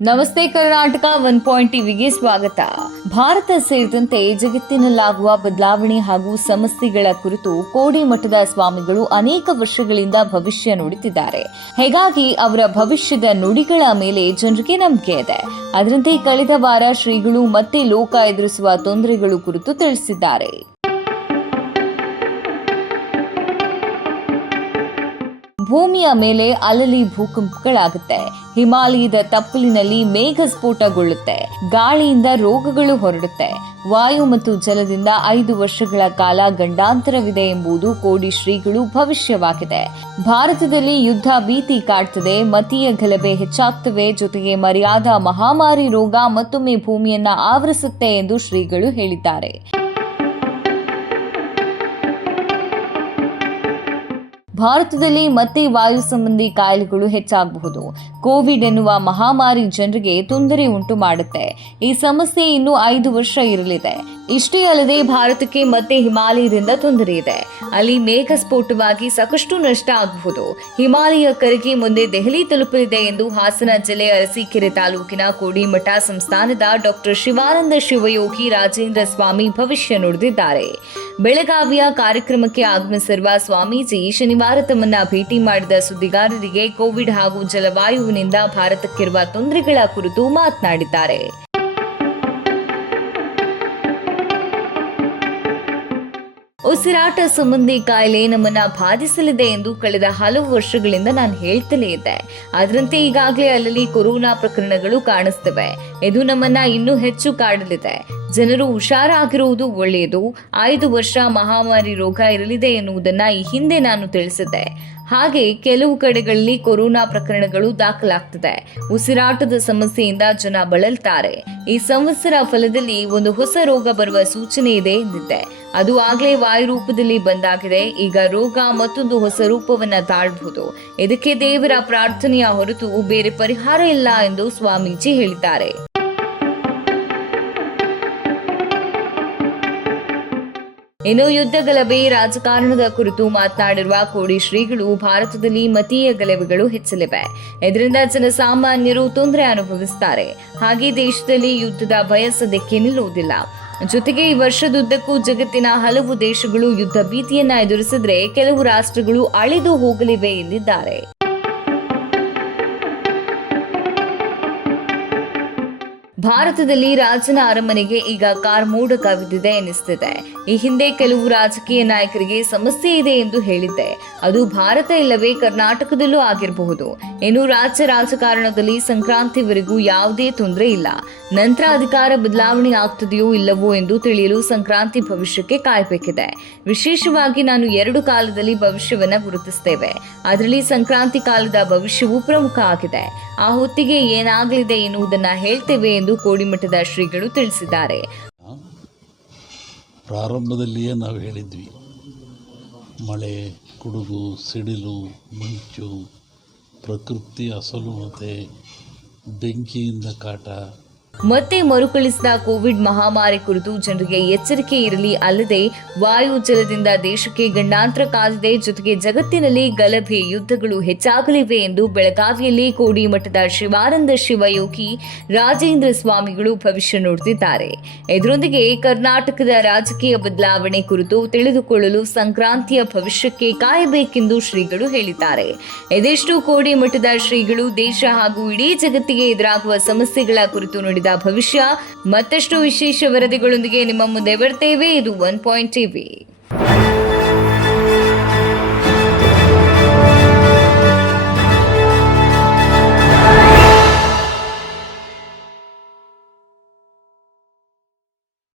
ನಮಸ್ತೆ ಕರ್ನಾಟಕ 1 ಟಿವಿಗೆ ಸ್ವಾಗತ. ಭಾರತ ಸೇರಿದಂತೆ ಜಗತ್ತಿನಲ್ಲಾಗುವ ಬದಲಾವಣೆ ಹಾಗೂ ಸಮಸ್ಯೆಗಳ ಕುರಿತು ಕೋಡಿಮಠದ ಸ್ವಾಮಿಗಳು ಅನೇಕ ವರ್ಷಗಳಿಂದ ಭವಿಷ್ಯ ನುಡಿದಿದ್ದಾರೆ. ಹೀಗಾಗಿ ಅವರ ಭವಿಷ್ಯದ ನುಡಿಗಳ ಮೇಲೆ ಜನರಿಗೆ ನಂಬಿಕೆ ಇದೆ. ಅದರಂತೆ ಕಳೆದ ವಾರ ಶ್ರೀಗಳು ಮತ್ತೆ ಲೋಕ ಎದುರಿಸುವ ತೊಂದರೆಗಳು ಕುರಿತು ತಿಳಿಸಿದ್ದಾರೆ. ಭೂಮಿಯ ಮೇಲೆ ಅಲಲಿ ಭೂಕಂಪಗಳಾಗುತ್ತೆ. ಹಿಮಾಲಯದ ತಪ್ಪಲಿನಲ್ಲಿ ಮೇಘ ಸ್ಫೋಟಗೊಳ್ಳುತ್ತೆ. ಗಾಳಿಯಿಂದ ರೋಗಗಳು ಹೊರಡುತ್ತೆ. ವಾಯು ಮತ್ತು ಜಲದಿಂದ 5 ವರ್ಷಗಳ ಕಾಲ ಗಂಡಾಂತರವಿದೆ ಎಂಬುದು ಕೋಡಿ ಶ್ರೀಗಳು ಭವಿಷ್ಯವಾಗಿದೆ. ಭಾರತದಲ್ಲಿ ಯುದ್ಧ ಭೀತಿ ಕಾಡ್ತದೆ, ಮತೀಯ ಗಲಭೆ ಹೆಚ್ಚಾಗ್ತವೆ, ಜೊತೆಗೆ ಮರ್ಯಾದಾ ಮಹಾಮಾರಿ ರೋಗ ಮತ್ತೊಮ್ಮೆ ಭೂಮಿಯನ್ನ ಆವರಿಸುತ್ತೆ ಎಂದು ಶ್ರೀಗಳು ಹೇಳಿದ್ದಾರೆ. ಭಾರತದಲ್ಲಿ ಮತ್ತೆ ವಾಯು ಸಂಬಂಧಿ ಕಾಯಿಲೆಗಳು ಹೆಚ್ಚಾಗಬಹುದು. ಕೋವಿಡ್ ಎನ್ನುವ ಮಹಾಮಾರಿ ಜನರಿಗೆ ತೊಂದರೆ ಉಂಟು ಮಾಡುತ್ತೆ. ಈ ಸಮಸ್ಯೆ ಇನ್ನು 5 ವರ್ಷ ಇರಲಿದೆ. ಇಷ್ಟೇ ಅಲ್ಲದೆ ಭಾರತಕ್ಕೆ ಮತ್ತೆ ಹಿಮಾಲಯದಿಂದ ತೊಂದರೆ ಇದೆ. ಅಲ್ಲಿ ಮೇಘ ಸ್ಫೋಟವಾಗಿ ಸಾಕಷ್ಟು ನಷ್ಟ ಆಗಬಹುದು. ಹಿಮಾಲಯ ಕರಗಿ ಮುಂದೆ ದೆಹಲಿ ತಲುಪಲಿದೆ ಎಂದು ಹಾಸನ ಜಿಲ್ಲೆ ಅರಸೀಕೆರೆ ತಾಲೂಕಿನ ಕೋಡಿಮಠ ಸಂಸ್ಥಾನದ ಡಾಕ್ಟರ್ ಶಿವಾನಂದ ಶಿವಯೋಗಿ ರಾಜೇಂದ್ರ ಸ್ವಾಮಿ ಭವಿಷ್ಯ ನುಡಿದಿದ್ದಾರೆ. ಬೆಳಗಾವಿಯ ಕಾರ್ಯಕ್ರಮಕ್ಕೆ ಆಗಮಿಸಿರುವ ಸ್ವಾಮೀಜಿ ಶನಿವಾರ ತಮ್ಮನ್ನ ಭೇಟಿ ಮಾಡಿದ ಸುದ್ದಿಗಾರರಿಗೆ ಕೋವಿಡ್ ಹಾಗೂ ಜಲವಾಯುವಿನಿಂದ ಭಾರತಕ್ಕಿರುವ ತೊಂದರೆಗಳ ಕುರಿತು ಮಾತನಾಡಿದ್ದಾರೆ. ಉಸಿರಾಟ ಸಂಬಂಧಿ ಕಾಯಿಲೆ ನಮ್ಮನ್ನ ಬಾಧಿಸಲಿದೆ ಎಂದು ಕಳೆದ ಹಲವು ವರ್ಷಗಳಿಂದ ನಾನು ಹೇಳ್ತಲೇ ಇದ್ದೆ. ಅದರಂತೆ ಈಗಾಗಲೇ ಅಲ್ಲಲ್ಲಿ ಕೊರೋನಾ ಪ್ರಕರಣಗಳು ಕಾಣಿಸ್ತವೆ. ಇದು ನಮ್ಮನ್ನ ಇನ್ನೂ ಹೆಚ್ಚು ಕಾಡಲಿದೆ. ಜನರು ಹುಷಾರಾಗಿರುವುದು ಒಳ್ಳೆಯದು. 5 ವರ್ಷ ಮಹಾಮಾರಿ ರೋಗ ಇರಲಿದೆ ಎನ್ನುವುದನ್ನ ಈ ಹಿಂದೆ ನಾನು ತಿಳಿಸಿದ್ದೆ. ಹಾಗೆ ಕೆಲವು ಕಡೆಗಳಲ್ಲಿ ಕೊರೋನಾ ಪ್ರಕರಣಗಳು ದಾಖಲಾಗ್ತದೆ. ಉಸಿರಾಟದ ಸಮಸ್ಯೆಯಿಂದ ಜನ ಬಳಲ್ತಾರೆ. ಈ ಸಂವತ್ಸರ ಫಲದಲ್ಲಿ ಒಂದು ಹೊಸ ರೋಗ ಬರುವ ಸೂಚನೆ ಇದೆ ಎಂದಿದ್ದೆ. ಅದು ಆಗ್ಲೇ ವಾಯು ರೂಪದಲ್ಲಿ ಬಂದಾಗಿದೆ. ಈಗ ರೋಗ ಮತ್ತೊಂದು ಹೊಸ ರೂಪವನ್ನ ತಾಳಬಹುದು. ಇದಕ್ಕೆ ದೇವರ ಪ್ರಾರ್ಥನೆಯ ಹೊರತು ಬೇರೆ ಪರಿಹಾರ ಇಲ್ಲ ಎಂದು ಸ್ವಾಮೀಜಿ ಹೇಳಿದ್ದಾರೆ. ಇನ್ನು ಯುದ್ಧ ಗಲಭೆ ರಾಜಕಾರಣದ ಕುರಿತು ಮಾತನಾಡಿರುವ ಕೋಡಿ ಶ್ರೀಗಳು ಭಾರತದಲ್ಲಿ ಮತೀಯ ಗಲಭೆಗಳು ಹೆಚ್ಚಲಿವೆ. ಇದರಿಂದ ಜನಸಾಮಾನ್ಯರು ತೊಂದರೆ ಅನುಭವಿಸುತ್ತಾರೆ. ಹಾಗೆ ದೇಶದಲ್ಲಿ ಯುದ್ಧದ ಭಯ ಸದ್ಯಕ್ಕೆ ನಿಲ್ಲುವುದಿಲ್ಲ. ಜೊತೆಗೆ ಈ ವರ್ಷದುದ್ದಕ್ಕೂ ಜಗತ್ತಿನ ಹಲವು ದೇಶಗಳು ಯುದ್ಧ ಭೀತಿಯನ್ನ ಎದುರಿಸಿದ್ರೆ ಕೆಲವು ರಾಷ್ಟ್ರಗಳು ಅಳಿದು ಹೋಗಲಿವೆ ಎಂದಿದ್ದಾರೆ. ಭಾರತದಲ್ಲಿ ರಾಜನ ಅರಮನೆಗೆ ಈಗ ಕಾರ್ಮೋಡ ಕವಿದಿದೆ ಎನಿಸುತ್ತಿದೆ. ಈ ಹಿಂದೆ ಕೆಲವು ರಾಜಕೀಯ ನಾಯಕರಿಗೆ ಸಮಸ್ಯೆ ಇದೆ ಎಂದು ಹೇಳಿದ್ದೆ. ಅದು ಭಾರತ ಇಲ್ಲವೇ ಕರ್ನಾಟಕದಲ್ಲೂ ಆಗಿರಬಹುದು. ಇನ್ನು ರಾಜ್ಯ ರಾಜಕಾರಣದಲ್ಲಿ ಸಂಕ್ರಾಂತಿವರೆಗೂ ಯಾವುದೇ ತೊಂದರೆ ಇಲ್ಲ. ನಂತರ ಅಧಿಕಾರ ಬದಲಾವಣೆ ಆಗ್ತದೆಯೋ ಇಲ್ಲವೋ ಎಂದು ತಿಳಿಯಲು ಸಂಕ್ರಾಂತಿ ಭವಿಷ್ಯಕ್ಕೆ ಕಾಯಬೇಕಿದೆ. ವಿಶೇಷವಾಗಿ ನಾನು 2 ಕಾಲದಲ್ಲಿ ಭವಿಷ್ಯವನ್ನ ಗುರುತಿಸುತ್ತೇವೆ. ಅದರಲ್ಲಿ ಸಂಕ್ರಾಂತಿ ಕಾಲದ ಭವಿಷ್ಯವು ಪ್ರಮುಖ ಆಗಿದೆ. ಆ ಹೊತ್ತಿಗೆ ಏನಾಗಲಿದೆ ಎನ್ನುವುದನ್ನ ಹೇಳ್ತೇವೆ ಎಂದು ಕೋಡಿಮಠದ ಶ್ರೀಗಳು ತಿಳಿಸಿದ್ದಾರೆ. ಪ್ರಾರಂಭದಲ್ಲಿಯೇ ನಾವು ಹೇಳಿದ್ವಿ, ಮಳೆ, ಗುಡುಗು, ಸಿಡಿಲು, ಮಿಂಚು, ಪ್ರಕೃತಿ ಅಸಲುಮತೆ, ಬೆಂಕಿಯಿಂದ ಕಾಟ. ಮತ್ತೆ ಮರುಕಳಿಸಿದ ಕೋವಿಡ್ ಮಹಾಮಾರಿ ಕುರಿತು ಜನರಿಗೆ ಎಚ್ಚರಿಕೆ ಇರಲಿ. ಅಲ್ಲದೆ ವಾಯು ಜಲದಿಂದ ದೇಶಕ್ಕೆ ಗಂಡಾಂತರ ಕಾದಿದೆ. ಜೊತೆಗೆ ಜಗತ್ತಿನಲ್ಲಿ ಗಲಭೆ ಯುದ್ಧಗಳು ಹೆಚ್ಚಾಗಲಿವೆ ಎಂದು ಬೆಳಗಾವಿಯಲ್ಲಿ ಕೋಡಿಮಠದ ಶಿವಾನಂದ ಶಿವಯೋಗಿ ರಾಜೇಂದ್ರ ಸ್ವಾಮಿಗಳು ಭವಿಷ್ಯ ನುಡಿದಿದ್ದಾರೆ. ಇದರೊಂದಿಗೆ ಕರ್ನಾಟಕದ ರಾಜಕೀಯ ಬದಲಾವಣೆ ಕುರಿತು ತಿಳಿದುಕೊಳ್ಳಲು ಸಂಕ್ರಾಂತಿಯ ಭವಿಷ್ಯಕ್ಕೆ ಕಾಯಬೇಕೆಂದು ಶ್ರೀಗಳು ಹೇಳಿದ್ದಾರೆ. ಇದೆಷ್ಟು ಕೋಡಿಮಠದ ಶ್ರೀಗಳು ದೇಶ ಹಾಗೂ ಇಡೀ ಜಗತ್ತಿಗೆ ಎದುರಾಗುವ ಸಮಸ್ಯೆಗಳ ಕುರಿತು ನುಡಿದ ಭವಿಷ್ಯ. ಮತ್ತಷ್ಟು ವಿಶೇಷ ವರದಿಗಳೊಂದಿಗೆ ನಿಮ್ಮ ಮುಂದೆ ಬರ್ತೇವೆ. ಇದು 1 ಟಿವಿ.